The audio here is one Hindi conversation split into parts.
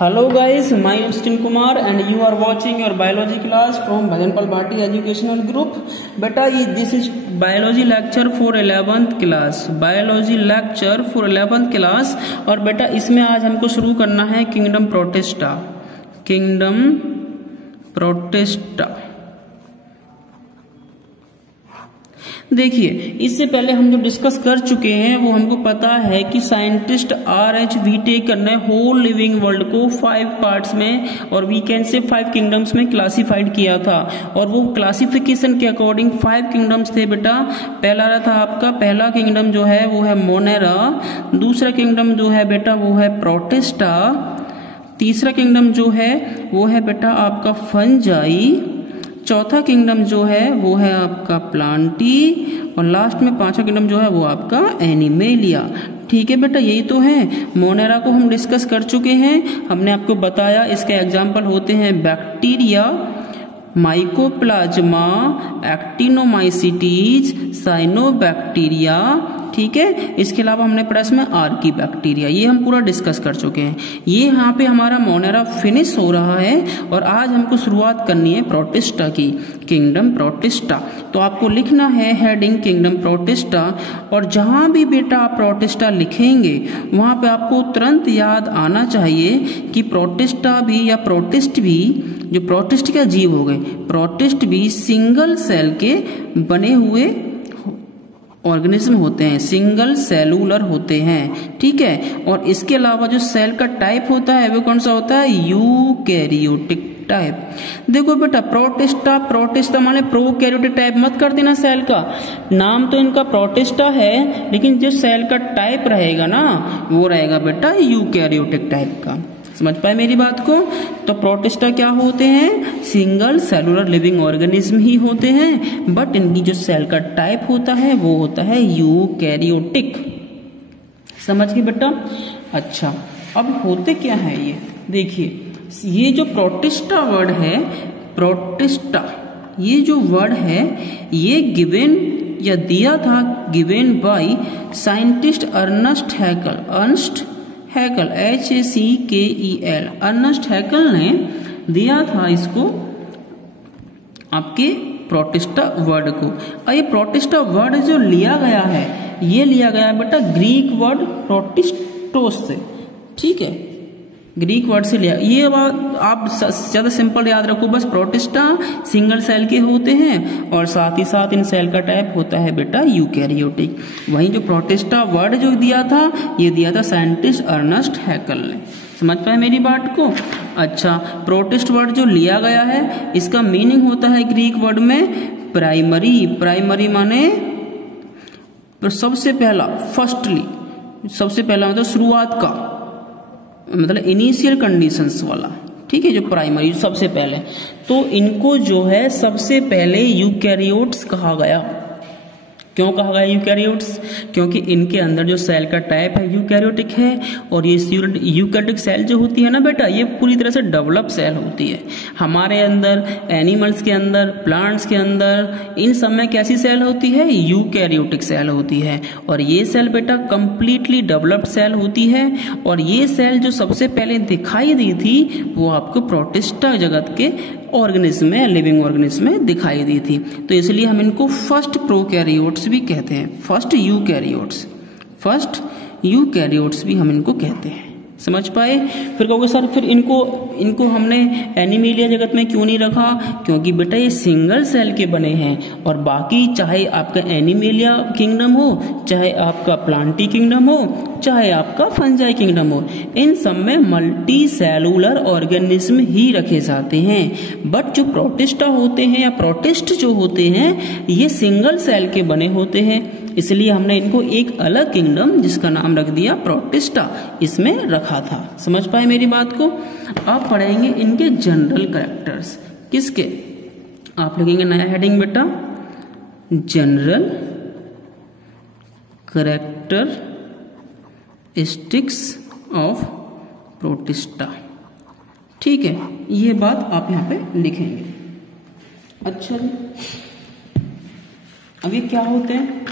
Hello guys, my name is Tim Kumar and you are watching your biology class from Bhajanpal Bhatti Educational Group. बेटा this is biology lecture for 11th class. Biology lecture for 11th class और बेटा इसमें आज हमको शुरू करना है किंगडम प्रोटिस्टा. Kingdom protista. देखिए इससे पहले हम जो डिस्कस कर चुके हैं वो हमको पता है कि साइंटिस्ट R.H. व्हीटेकर ने होल लिविंग वर्ल्ड को 5 पार्ट्स में और वी कैन से 5 किंगडम्स में क्लासिफाइड किया था और वो क्लासिफिकेशन के अकॉर्डिंग 5 किंगडम्स थे बेटा. पहला रहा था आपका पहला किंगडम जो है वो है मोनेरा. दूसरा किंगडम जो है बेटा वो है प्रोटिस्टा. तीसरा किंगडम जो है वो है बेटा आपका फंजाई. चौथा किंगडम जो है वो है आपका प्लांटी और लास्ट में पांचवा किंगडम जो है वो आपका एनिमेलिया. ठीक है बेटा, यही तो है. मोनेरा को हम डिस्कस कर चुके हैं. हमने आपको बताया इसके एग्जाम्पल होते हैं बैक्टीरिया, माइकोप्लाज्मा, एक्टिनोमाइसिटीज, साइनोबैक्टीरिया. ठीक है, इसके अलावा हमने पढ़ा इसमें आर्की बैक्टीरिया. ये हम पूरा डिस्कस कर चुके हैं. ये यहाँ पे हमारा मोनेरा फिनिश हो रहा है और आज हमको शुरुआत करनी है प्रोटिस्टा की, किंगडम प्रोटिस्टा. तो आपको लिखना है हेडिंग किंगडम प्रोटिस्टा और जहां भी बेटा आप प्रोटिस्टा लिखेंगे वहां पे आपको तुरंत याद आना चाहिए कि प्रोटिस्टा भी या प्रोटिस्ट भी, जो प्रोटिस्ट का जीव हो गए, प्रोटिस्ट भी सिंगल सेल के बने हुए ऑर्गेनिज्म होते हैं, सिंगल सेलुलर होते हैं. ठीक है, और इसके अलावा जो सेल का टाइप होता है वो कौन सा होता है? Eukaryotic type. देखो बेटा प्रोटिस्टा माने प्रोकैरियोटिक टाइप मत कर देना. सेल का नाम तो इनका प्रोटिस्टा है लेकिन जो सेल का टाइप रहेगा ना वो रहेगा बेटा यूकैरियोटिक टाइप का. समझ पाए मेरी बात को? तो प्रोटिस्टा क्या होते हैं? सिंगल सेलुलर लिविंग ऑर्गेनिज्म ही होते हैं बट इनकी जो सेल का टाइप होता है वो होता है यूकैरियोटिक. समझ गए बेटा? अच्छा, अब होते क्या है ये देखिए. ये जो प्रोटिस्टा वर्ड है, प्रोटिस्टा ये जो वर्ड है ये गिवन या दिया था, given by scientist Ernst Haeckel HACKEL. Ernst Haeckel ने दिया था इसको आपके प्रोटिस्टा वर्ड को. और ये प्रोटिस्टा वर्ड जो लिया गया है ये लिया गया बेटा ग्रीक वर्ड प्रोटिस्टोस से. ठीक है, ग्रीक वर्ड से लिया. ये बात आप ज्यादा सिंपल याद रखो बस. प्रोटिस्टा सिंगल सेल के होते हैं और साथ ही साथ इन सेल का टाइप होता है बेटा यूकैरियोटिक. वहीं जो प्रोटिस्टा वर्ड जो दिया था ये दिया था साइंटिस्ट अर्नस्ट हैकल ने. समझ पाए मेरी बात को? अच्छा, प्रोटिस्ट वर्ड जो लिया गया है इसका मीनिंग होता है ग्रीक वर्ड में प्राइमरी. प्राइमरी माने सबसे पहला, फर्स्टली, सबसे पहला मतलब शुरुआत का, मतलब इनिशियल कंडीशंस वाला. ठीक है, जो प्राइमरी सबसे पहले, तो इनको जो है सबसे पहले यूकैरियोट्स कहा गया. क्यों कहा गया यूकैरियोट्स? क्योंकि इनके अंदर जो सेल का टाइप है यूकैरियोटिक है और ये यूकैरियोटिक सेल जो होती है ना बेटा ये पूरी तरह से डेवलप सेल होती है. हमारे अंदर, एनिमल्स के अंदर, प्लांट्स के अंदर, इन सब में कैसी सेल होती है? यूकैरियोटिक सेल होती है. और ये सेल बेटा कंप्लीटली डेवलप्ड सेल होती है. और ये सेल जो सबसे पहले दिखाई दी थी वो आपको प्रोटिस्टा जगत के ऑर्गेनिज्म में, लिविंग ऑर्गेनिज्म में दिखाई दी थी. तो इसलिए हम इनको फर्स्ट प्रोकैरियोट्स भी कहते हैं, फर्स्ट यूकैरियोट्स भी हम इनको कहते हैं. समझ पाए? फिर कहोगे सर फिर इनको हमने एनिमेलिया जगत में क्यों नहीं रखा? क्योंकि बेटा ये सिंगल सेल के बने हैं और बाकी चाहे आपका एनिमेलिया किंगडम हो, चाहे आपका प्लांटी किंगडम हो, चाहे आपका फंजाई किंगडम हो, इन सब में मल्टी सेलुलर ऑर्गेनिज्म ही रखे जाते हैं. बट जो प्रोटिस्टा होते हैं या प्रोटिस्ट जो होते हैं ये सिंगल सेल के बने होते हैं. इसलिए हमने इनको एक अलग किंगडम जिसका नाम रख दिया प्रोटिस्टा इसमें रखा था. समझ पाए मेरी बात को? आप पढ़ेंगे इनके जनरल कैरेक्टर्स. किसके? आप लिखेंगे नया हेडिंग बेटा, जनरल कैरेक्टरिस्टिक्स ऑफ प्रोटिस्टा. ठीक है, ये बात आप यहां पे लिखेंगे. अच्छा, अब ये क्या होते हैं?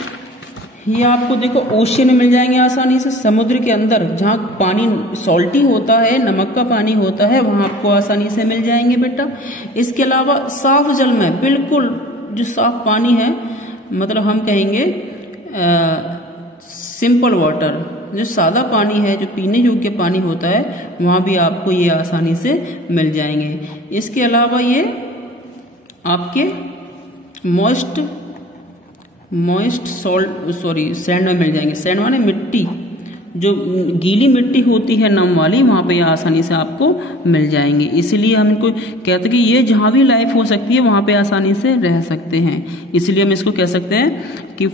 ये आपको देखो ओशियन में मिल जाएंगे आसानी से, समुद्र के अंदर जहाँ पानी सॉल्टी होता है, नमक का पानी होता है, वहां आपको आसानी से मिल जाएंगे बेटा। इसके अलावा साफ जल में, बिल्कुल जो साफ पानी है, मतलब हम कहेंगे सिंपल वाटर, जो सादा पानी है, जो पीने योग्य पानी होता है, वहां भी आपको ये आसानी से मिल जाएंगे। इसके अलावा ये आपके मॉइस्ट सैंड में मिल जाएंगे। सैंड माने मिट्टी, जो गीली मिट्टी होती है नम वाली, वहां पे आसानी से आपको मिल जाएंगे। इसलिए हम इनको कहते हैं कि ये जहां भी लाइफ हो सकती है वहां पे आसानी से रह सकते हैं। इसलिए हम इसको कह सकते हैं कि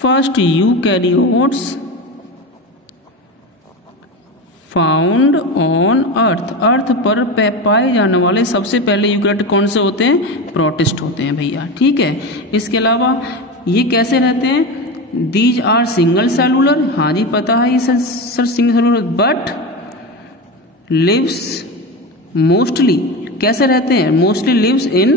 first eukaryotes found on earth पर पाए जाने वाले सबसे पहले यूकैरियोट कौन से होते हैं? प्रोटिस्ट होते हैं भैया, ठीक है। इसके अलावा ये कैसे रहते हैं? दीज आर सिंगल सेलुलर, हाँ जी पता है ये sir single cellular, but lives mostly, कैसे रहते हैं? मोस्टली लिव्स इन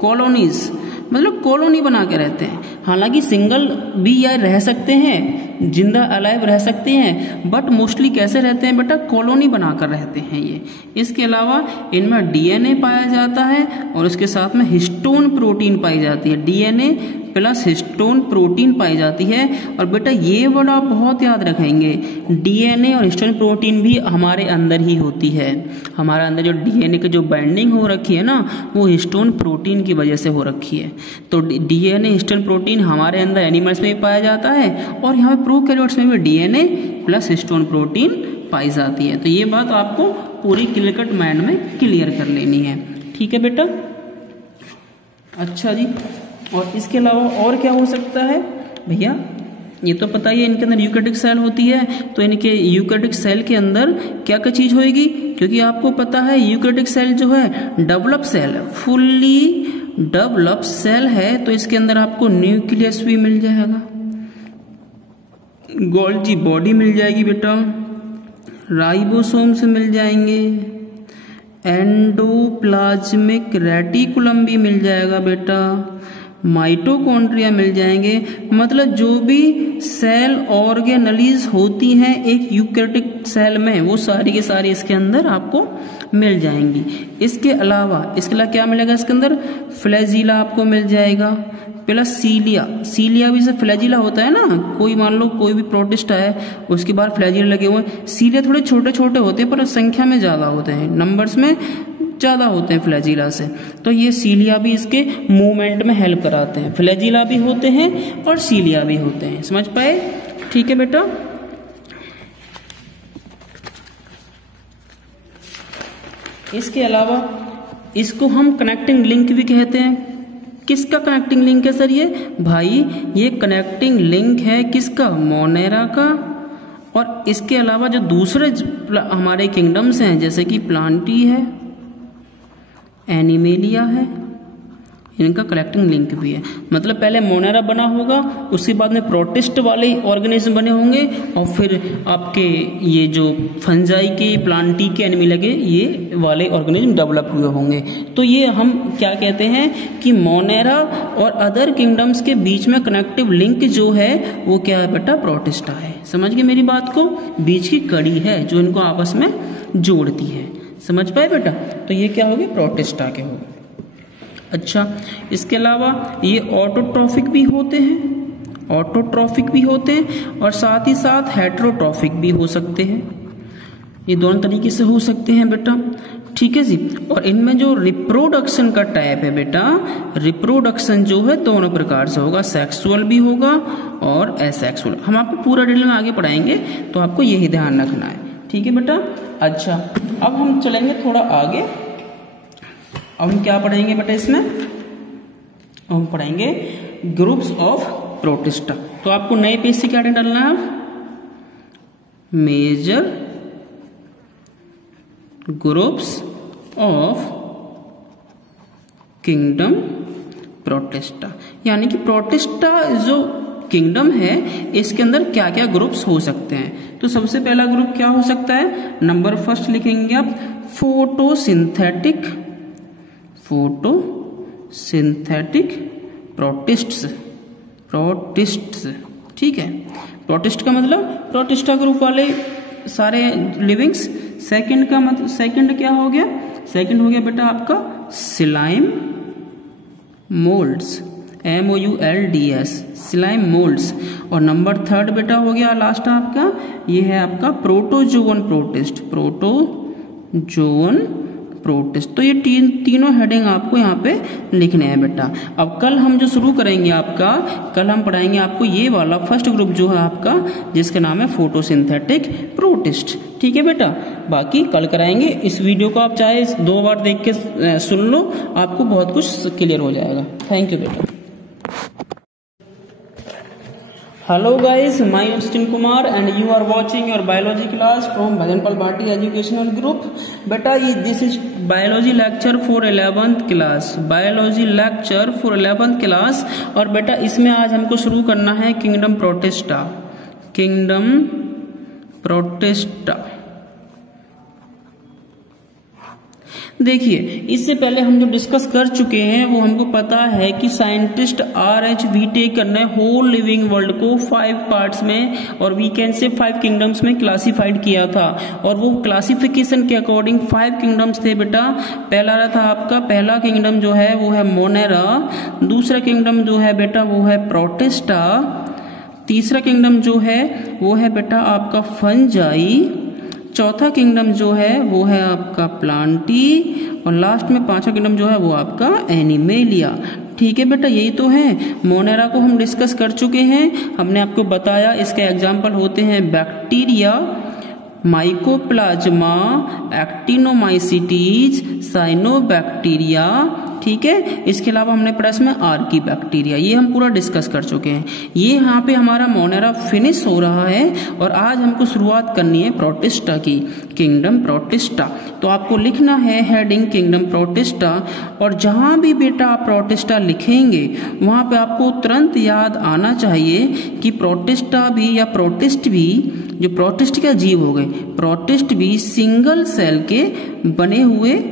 कॉलोनीज, मतलब कॉलोनी बना के रहते हैं। हालांकि सिंगल भी या रह सकते हैं, जिंदा अलाइव रह सकते हैं, बट मोस्टली कैसे रहते हैं बेटा? कॉलोनी बनाकर रहते हैं ये। इसके अलावा इनमें डीएनए पाया जाता है और इसके साथ में हिस्टोन प्रोटीन पाई जाती है। डीएनए प्लस हिस्टोन प्रोटीन पाई जाती है। और बेटा ये वर्ड आप बहुत याद रखेंगे, डीएनए और हिस्टोन प्रोटीन भी हमारे अंदर ही होती है। हमारे अंदर जो डीएनए की जो बाइंडिंग हो रखी है ना, वो हिस्टोन प्रोटीन की वजह से हो रखी है। तो डीएनए हिस्टोन प्रोटीन हमारे अंदर एनिमल्स में भी पाया जाता है और यहाँ पे प्रोकैरियोट्स में भी डीएनए प्लस हिस्टोन प्रोटीन पाई जाती है। तो ये बात आपको पूरी क्लियर कट माइंड में क्लियर कर लेनी है, ठीक है बेटा। अच्छा जी, और इसके अलावा और क्या हो सकता है भैया? ये तो पता ही है, इनके अंदर यूकैरियोटिक सेल होती है, तो इनके यूकैरियोटिक सेल के अंदर क्या क्या चीज होगी? क्योंकि आपको पता है यूकैरियोटिक सेल जो है डेवलप सेल है, फुल्ली डेवलप सेल है, तो इसके अंदर आपको न्यूक्लियस भी मिल जाएगा, गोल्जी बॉडी मिल जाएगी बेटा, राइबोसोम्स मिल जाएंगे, एंडोप्लाज्मिक रेटिकुलम भी मिल जाएगा बेटा, माइटोकॉन्ड्रिया मिल जाएंगे। मतलब जो भी सेल ऑर्गेनलीज होती हैं एक यूकैरियोटिक सेल में, वो सारी के सारी इसके अंदर आपको मिल जाएंगी। इसके अलावा क्या मिलेगा? इसके अंदर फ्लैजिला आपको मिल जाएगा, प्लस सीलिया भी से फ्लैजिला होता है ना, कोई मान लो कोई भी प्रोटिस्ट है उसके बाद फ्लैजिला लगे हुए हैं। सीलिया थोड़े छोटे छोटे होते हैं पर संख्या में ज्यादा होते हैं, नंबर्स में ज्यादा होते हैं फ्लैजिला से, तो ये सीलिया भी इसके मूवमेंट में हेल्प कराते हैं। फ्लैजिला भी होते हैं और सीलिया भी होते हैं, समझ पाए? ठीक है बेटा। इसके अलावा इसको हम कनेक्टिंग लिंक भी कहते हैं। किसका कनेक्टिंग लिंक है सर ये? भाई ये कनेक्टिंग लिंक है किसका? मोनेरा का। और इसके अलावा जो दूसरे हमारे किंगडम्स हैं जैसे कि प्लांटी है, एनिमेलिया है, इनका कनेक्टिंग लिंक भी है। मतलब पहले मोनेरा बना होगा, उसके बाद में प्रोटिस्ट वाले ऑर्गेनिज्म बने होंगे और फिर आपके ये जो फंजाई के, प्लांटी के, एनिमेलिया के ये वाले ऑर्गेनिज्म डेवलप हुए होंगे। तो ये हम क्या कहते हैं कि मोनेरा और अदर किंगडम्स के बीच में कनेक्टिव लिंक जो है वो क्या है बेटा? प्रोटिस्टा है। समझ गए मेरी बात को? बीच की कड़ी है जो इनको आपस में जोड़ती है, समझ पाए बेटा? तो ये क्या होगी? प्रोटिस्टा के होगी। अच्छा, इसके अलावा ये ऑटोट्रॉफिक भी होते हैं, और साथ ही साथ हेटेरोट्रॉफिक भी हो सकते हैं। ये दोनों तरीके से हो सकते हैं बेटा, ठीक है जी। और इनमें जो रिप्रोडक्शन का टाइप है बेटा, रिप्रोडक्शन जो है दोनों प्रकार से होगा, सेक्सुअल भी होगा और एसेक्सुअल। हम आपको पूरा डिटेल में आगे पढ़ाएंगे, तो आपको यही ध्यान रखना है, ठीक है बेटा। अच्छा, अब हम चलेंगे थोड़ा आगे। अब हम क्या पढ़ेंगे बेटा इसमें? हम पढ़ेंगे ग्रुप्स ऑफ प्रोटिस्टा। तो आपको नए पेज से क्या डालना है? Major groups of kingdom Protista, यानी कि प्रोटिस्टा जो किंगडम है इसके अंदर क्या क्या ग्रुप्स हो सकते हैं। तो सबसे पहला ग्रुप क्या हो सकता है? नंबर फर्स्ट लिखेंगे आप, फोटोसिंथेटिक प्रोटिस्ट्स प्रोटिस्ट्स, ठीक है। प्रोटिस्ट का मतलब प्रोटिस्टा ग्रुप वाले सारे लिविंग्स। सेकंड का मतलब सेकंड क्या हो गया, सेकंड हो गया बेटा आपका slime moulds, MOULDS, slime moulds. और नंबर थर्ड बेटा हो गया लास्ट आपका, ये है आपका प्रोटोजोवन प्रोटिस्ट, प्रोटोजोवन प्रोटिस्ट। तो ये तीनों हेडिंग आपको यहाँ पे लिखने हैं बेटा। अब कल हम जो शुरू करेंगे आपका, कल हम पढ़ाएंगे आपको ये वाला फर्स्ट ग्रुप जो है आपका, जिसका नाम है फोटोसिंथेटिक प्रोटिस्ट, ठीक है बेटा। बाकी कल कराएंगे। इस वीडियो को आप चाहे 2 बार देख के सुन लो, आपको बहुत कुछ क्लियर हो जाएगा। थैंक यू बेटा। Hello guys, my name is Sachin Kumar and you are watching your biology class from Bhajanpal Bhati Educational Group. बेटा this is biology lecture for 11th class, biology lecture for 11th class। और बेटा इसमें आज हमको शुरू करना है किंगडम प्रोटिस्टा, किंगडम प्रोटिस्टा। देखिए इससे पहले हम जो डिस्कस कर चुके हैं वो हमको पता है कि साइंटिस्ट RH व्हीटेकर ने होल लिविंग वर्ल्ड को 5 पार्ट्स में और वी कैन से 5 किंगडम्स में क्लासिफाइड किया था। और वो क्लासिफिकेशन के अकॉर्डिंग 5 किंगडम्स थे बेटा। पहला था आपका, पहला किंगडम जो है वो है मोनेरा, दूसरा किंगडम जो है बेटा वो है प्रोटिस्टा, तीसरा किंगडम जो है वो है बेटा आपका फंजाई, चौथा किंगडम जो है वो है आपका प्लांटी, और लास्ट में 5वां किंगडम जो है वो आपका एनिमेलिया, ठीक है बेटा। यही तो है। मोनेरा को हम डिस्कस कर चुके हैं, हमने आपको बताया इसके एग्जाम्पल होते हैं बैक्टीरिया, माइकोप्लाज्मा, एक्टिनोमाइसिटीज, साइनोबैक्टीरिया, ठीक है। इसके अलावा हमने पढ़ा इसमें आर्की बैक्टीरिया, ये हम पूरा डिस्कस कर चुके हैं। ये यहाँ पे हमारा मोनेरा फिनिश हो रहा है और आज हमको शुरुआत करनी है प्रोटिस्टा की, किंगडम प्रोटिस्टा। तो आपको लिखना है हेडिंग किंगडम प्रोटिस्टा, और जहां भी बेटा आप प्रोटिस्टा लिखेंगे वहां पे आपको तुरंत याद आना चाहिए कि प्रोटिस्टा भी या प्रोटिस्ट भी, जो प्रोटिस्ट का जीव हो गए, प्रोटिस्ट भी सिंगल सेल के बने हुए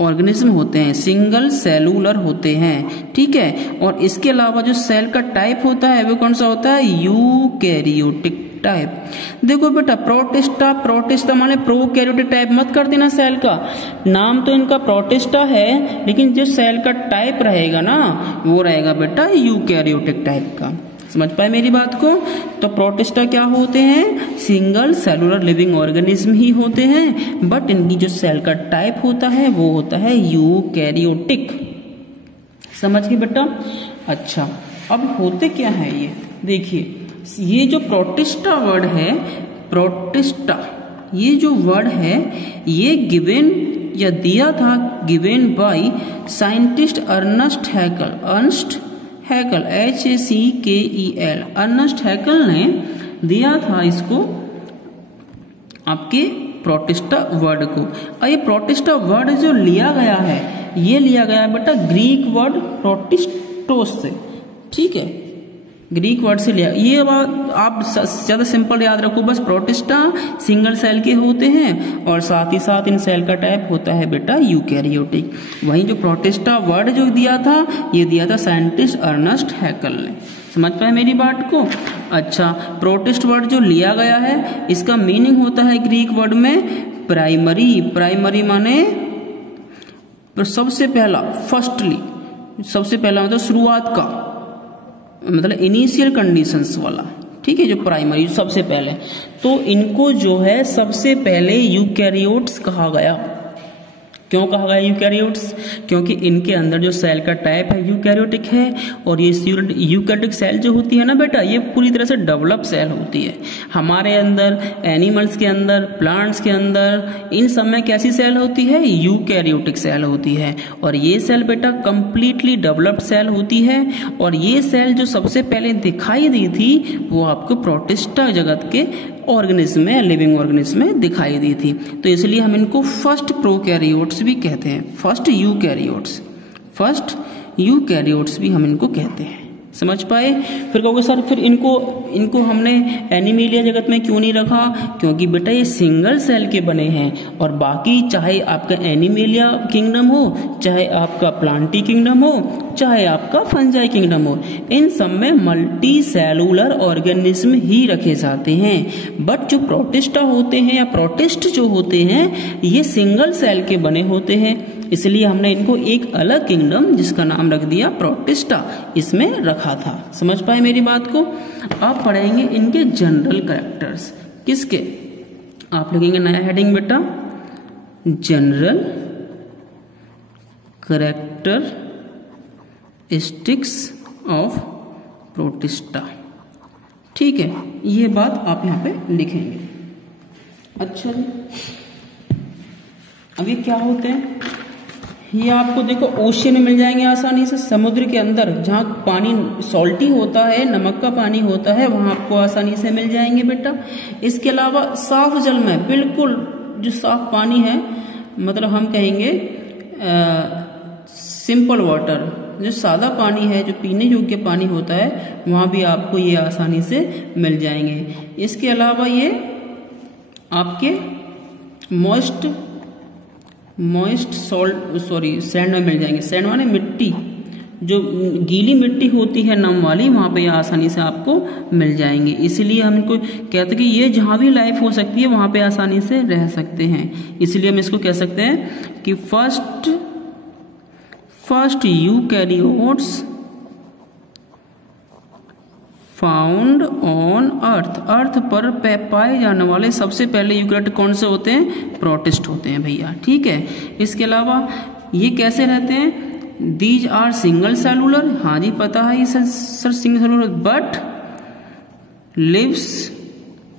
ऑर्गेनिज्म होते हैं, सिंगल सेलुलर होते हैं, ठीक है। और इसके अलावा जो सेल का टाइप होता है वो कौन सा होता है, यूकैरियोटिक टाइप। देखो बेटा प्रोटिस्टा माने प्रोकैरियोटिक टाइप मत कर देना, सेल का नाम तो इनका प्रोटिस्टा है लेकिन जो सेल का टाइप रहेगा ना वो रहेगा बेटा यूकैरियोटिक टाइप का। समझ पाए मेरी बात को। तो प्रोटिस्टा क्या होते हैं, सिंगल सेलुलर लिविंग ऑर्गेनिज्म ही होते हैं, बट इनकी जो सेल का टाइप होता है वो होता है यूकैरियोटिक। समझ गए बेटा। अच्छा अब होते क्या है ये देखिए, ये जो प्रोटिस्टा वर्ड है, प्रोटिस्टा ये जो वर्ड है ये गिवन या दिया था, given by scientist Ernst Haeckel, Haeckel HACKEL, Ernst Haeckel ने दिया था इसको, आपके प्रोटिस्टा वर्ड को। और ये प्रोटिस्टा वर्ड जो लिया गया है ये लिया गया है बेटा ग्रीक वर्ड प्रोटिस्टोस से, ठीक है, ग्रीक वर्ड से लिया। ये बात आप ज्यादा सिंपल याद रखो बस, प्रोटिस्टा सिंगल सेल के होते हैं और साथ ही साथ इन सेल का टाइप होता है बेटा यूकैरियोटिक। वहीं जो प्रोटिस्टा वर्ड जो दिया था ये दिया था साइंटिस्ट अर्नस्ट हैकल ने। समझ पाए मेरी बात को। अच्छा प्रोटिस्ट वर्ड जो लिया गया है इसका मीनिंग होता है ग्रीक वर्ड में प्राइमरी, प्राइमरी माने सबसे पहला, फर्स्टली, सबसे पहला मतलब शुरुआत का, मतलब इनिशियल कंडीशंस वाला, ठीक है, जो प्राइमरी सबसे पहले। तो इनको जो है सबसे पहले यूकैरियोट्स कहा गया। क्यों कहा गया यूकैरियोट्स, क्योंकि इनके अंदर जो सेल का टाइप है यूकैरियोटिक है, और ये यूकैरियोटिक सेल जो होती है ना बेटा ये पूरी तरह से डेवलप सेल होती है। हमारे अंदर, एनिमल्स के अंदर, प्लांट्स के अंदर, इन सब में कैसी सेल होती है, यूकैरियोटिक सेल होती है। और ये सेल बेटा कंप्लीटली डेवलप्ड सेल होती है। और ये सेल जो सबसे पहले दिखाई दी थी वो आपको प्रोटिस्टा जगत के ऑर्गेनिज्म में, लिविंग ऑर्गेनिज्म में दिखाई दी थी। तो इसलिए हम इनको फर्स्ट प्रोकैरियोट्स भी कहते हैं, फर्स्ट यूकैरियोट्स भी हम इनको कहते हैं, समझ पाए। फिर कहोगे सर फिर इनको हमने एनिमेलिया जगत में क्यों नहीं रखा? क्योंकि बेटा ये सिंगल सेल के बने हैं और बाकी चाहे आपका एनिमेलिया किंगडम हो, चाहे आपका प्लांटी किंगडम हो, चाहे आपका फंजाई किंगडम हो, इन सब में मल्टी सेलुलर ऑर्गेनिज्म ही रखे जाते हैं। बट जो प्रोटिस्टा होते हैं या प्रोटिस्ट जो होते हैं ये सिंगल सेल के बने होते हैं, इसलिए हमने इनको एक अलग किंगडम जिसका नाम रख दिया प्रोटिस्टा इसमें रखा था। समझ पाए मेरी बात को? आप पढ़ेंगे इनके जनरल कैरेक्टर्स। किसके? आप लिखेंगे नया हेडिंग बेटा, जनरल कैरेक्टरिस्टिक्स ऑफ प्रोटिस्टा। ठीक है, ये बात आप यहां पे लिखेंगे। अच्छा जी, अब ये क्या होते हैं? ये आपको देखो ओशियन में मिल जाएंगे आसानी से, समुद्र के अंदर जहाँ पानी सॉल्टी होता है, नमक का पानी होता है, वहां आपको आसानी से मिल जाएंगे बेटा। इसके अलावा साफ जल में, बिल्कुल जो साफ पानी है, मतलब हम कहेंगे सिंपल वाटर, जो सादा पानी है, जो पीने योग्य पानी होता है, वहां भी आपको ये आसानी से मिल जाएंगे। इसके अलावा ये आपके मॉइस्ट सैंड में मिल जाएंगे। सैंड माने मिट्टी, जो गीली मिट्टी होती है नम वाली, वहां पे आसानी से आपको मिल जाएंगे। इसीलिए हम इनको कहते हैं कि ये जहां भी लाइफ हो सकती है वहां पे आसानी से रह सकते हैं। इसलिए हम इसको कह सकते हैं कि first eukaryotes found on earth पर पाए जाने वाले सबसे पहले यूकैरियोट कौन से होते हैं? प्रोटिस्ट होते हैं भैया। ठीक है, इसके अलावा ये कैसे रहते हैं? दीज आर सिंगल सेलुलर, हाँ जी पता है ये sir single cellular, but lives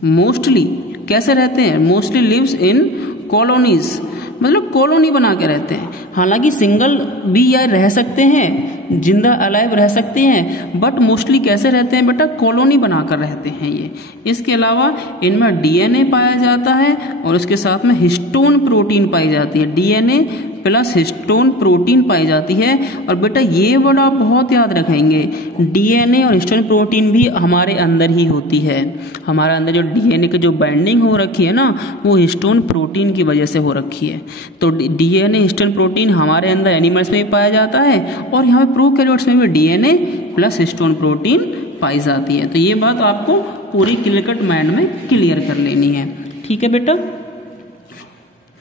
mostly, कैसे रहते हैं? मोस्टली लिव्स इन कॉलोनीज, मतलब कॉलोनी बना के रहते हैं। हालांकि सिंगल भी या रह सकते हैं, जिंदा अलाइव रह सकते हैं, बट मोस्टली कैसे रहते हैं बेटा? कॉलोनी बनाकर रहते हैं ये। इसके अलावा इनमें डीएनए पाया जाता है और उसके साथ में हिस्टोन प्रोटीन पाई जाती है। डीएनए प्लस हिस्टोन प्रोटीन पाई जाती है। और बेटा ये वर्ड आप बहुत याद रखेंगे, डीएनए और हिस्टोन प्रोटीन भी हमारे अंदर ही होती है। हमारे अंदर जो डीएनए की जो बाइंडिंग हो रखी है ना, वो हिस्टोन प्रोटीन की वजह से हो रखी है। तो डीएनए हिस्टोन प्रोटीन हमारे अंदर एनिमल्स में भी पाया जाता है और यहाँ पे प्रोकैरियोट्स में भी डीएनए प्लस हिस्टोन प्रोटीन पाई जाती है। तो ये बात आपको पूरी क्लियर कट माइंड में क्लियर कर लेनी है। ठीक है बेटा?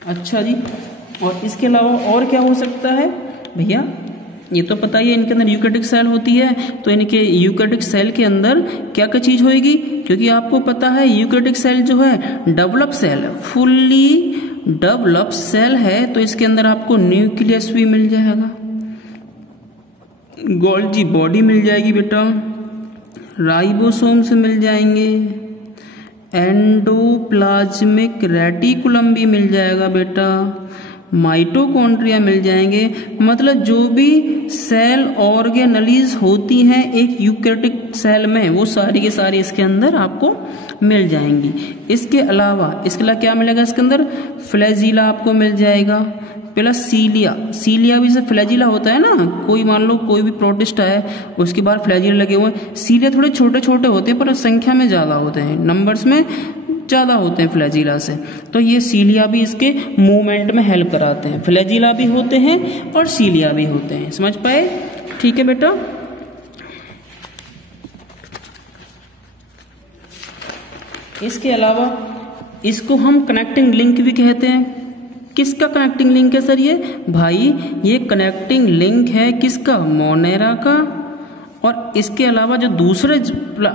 अच्छा जी, और इसके अलावा और क्या हो सकता है भैया? ये तो पता ही है इनके अंदर यूकैरियोटिक सेल होती है, तो इनके यूकैरियोटिक सेल के अंदर क्या क्या चीज होगी? क्योंकि आपको पता है यूकैरियोटिक सेल जो है डेवलप सेल है, फुल्ली डेवलप सेल है, तो इसके अंदर आपको न्यूक्लियस भी मिल जाएगा, गोल्जी बॉडी मिल जाएगी बेटा, राइबोसोम्स मिल जाएंगे, एंडोप्लाज्मिक रेटिकुलम भी मिल जाएगा बेटा, माइटोकॉन्ड्रिया मिल जाएंगे। मतलब जो भी सेल ऑर्गेनलीज होती हैं एक यूकैरियोटिक सेल में, वो सारी के सारी इसके अंदर आपको मिल जाएंगी। इसके अलावा क्या मिलेगा? इसके अंदर फ्लैजिला आपको मिल जाएगा, प्लस सीलिया भी से फ्लैजिला होता है ना, कोई मान लो कोई भी प्रोटिस्टा है उसके बाद फ्लैजिला लगे हुए हैं। सीलिया थोड़े छोटे छोटे होते हैं पर संख्या में ज्यादा होते हैं, नंबर्स में ज्यादा होते हैं फ्लैजिला से। तो ये सीलिया भी इसके मूवमेंट में हेल्प कराते हैं। फ्लैजिला भी होते हैं और सीलिया भी होते हैं। समझ पाए? ठीक है बेटा? इसके अलावा इसको हम कनेक्टिंग लिंक भी कहते हैं। किसका कनेक्टिंग लिंक है सर ये? भाई ये कनेक्टिंग लिंक है किसका? मोनेरा का। और इसके अलावा जो दूसरे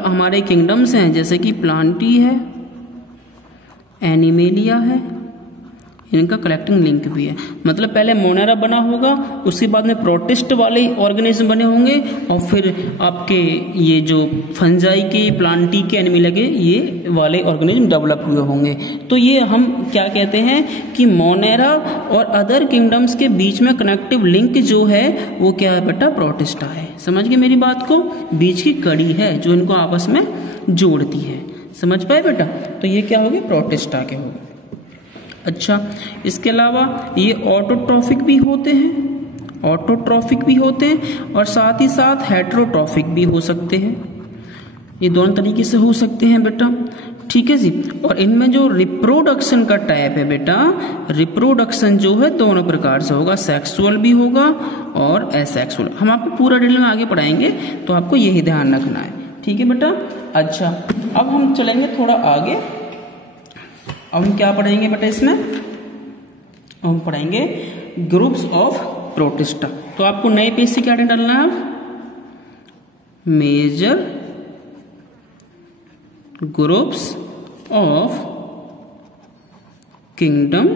हमारे किंगडम्स हैं जैसे कि प्लांटी है, एनिमेलिया है, इनका कलेक्टिंग लिंक भी है। मतलब पहले मोनेरा बना होगा, उसके बाद में प्रोटिस्ट वाले ऑर्गेनिज्म बने होंगे और फिर आपके ये जो फंजाई के, प्लांटी के, एनिमेलिया के ये वाले ऑर्गेनिज्म डेवलप हुए होंगे। तो ये हम क्या कहते हैं कि मोनेरा और अदर किंगडम्स के बीच में कनेक्टिव लिंक जो है वो क्या है बेटा? प्रोटिस्टा है। समझ गए मेरी बात को? बीच की कड़ी है जो इनको आपस में जोड़ती है। समझ पाए बेटा? तो ये क्या हो गए? प्रोटिस्टा के हो गए। अच्छा, इसके अलावा ये ऑटोट्रॉफिक भी होते हैं। ऑटोट्रॉफिक भी होते हैं और साथ ही साथ हेटेरोट्रॉफिक भी हो सकते हैं। ये दोनों तरीके से हो सकते हैं बेटा, ठीक है जी। और इनमें जो रिप्रोडक्शन का टाइप है बेटा, रिप्रोडक्शन जो है दोनों प्रकार से होगा, सेक्सुअल भी होगा और एसेक्सुअल। हम आपको पूरा डिटेल में आगे पढ़ाएंगे, तो आपको यही ध्यान रखना है, ठीक है बेटा। अच्छा, अब हम चलेंगे थोड़ा आगे। अब हम क्या पढ़ेंगे बेटा इसमें, हम पढ़ेंगे ग्रुप्स ऑफ प्रोटिस्टा। तो आपको नए पेज से क्या डालना है, major groups of kingdom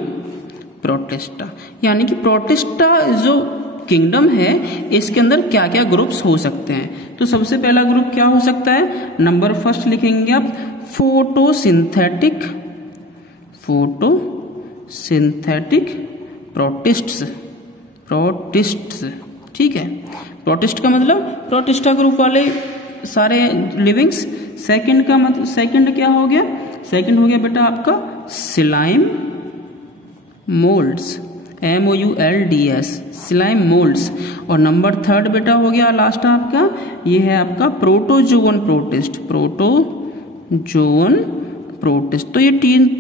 Protista, यानी कि प्रोटिस्टा जो किंगडम है इसके अंदर क्या क्या ग्रुप्स हो सकते हैं। तो सबसे पहला ग्रुप क्या हो सकता है, नंबर फर्स्ट लिखेंगे आप, फोटोसिंथेटिक प्रोटिस्ट्स, ठीक है। प्रोटिस्ट का मतलब प्रोटिस्टा ग्रुप वाले सारे लिविंग्स। सेकंड का मतलब, सेकंड क्या हो गया, सेकंड हो गया बेटा आपका slime moulds, MOULDS, slime moulds. और नंबर थर्ड बेटा हो गया लास्ट आपका, ये है आपका प्रोटोजोवन प्रोटिस्ट। तो ये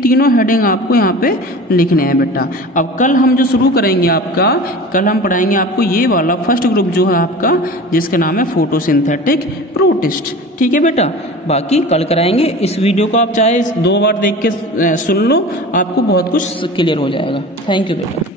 तीनों हेडिंग आपको यहाँ पे लिखने हैं बेटा। अब कल हम जो शुरू करेंगे आपका, कल हम पढ़ाएंगे आपको ये वाला फर्स्ट ग्रुप जो है आपका, जिसका नाम है फोटोसिंथेटिक प्रोटिस्ट, ठीक है बेटा। बाकी कल कराएंगे। इस वीडियो को आप चाहे 2 बार देख के सुन लो, आपको बहुत कुछ क्लियर हो जाएगा। थैंक यू बेटा।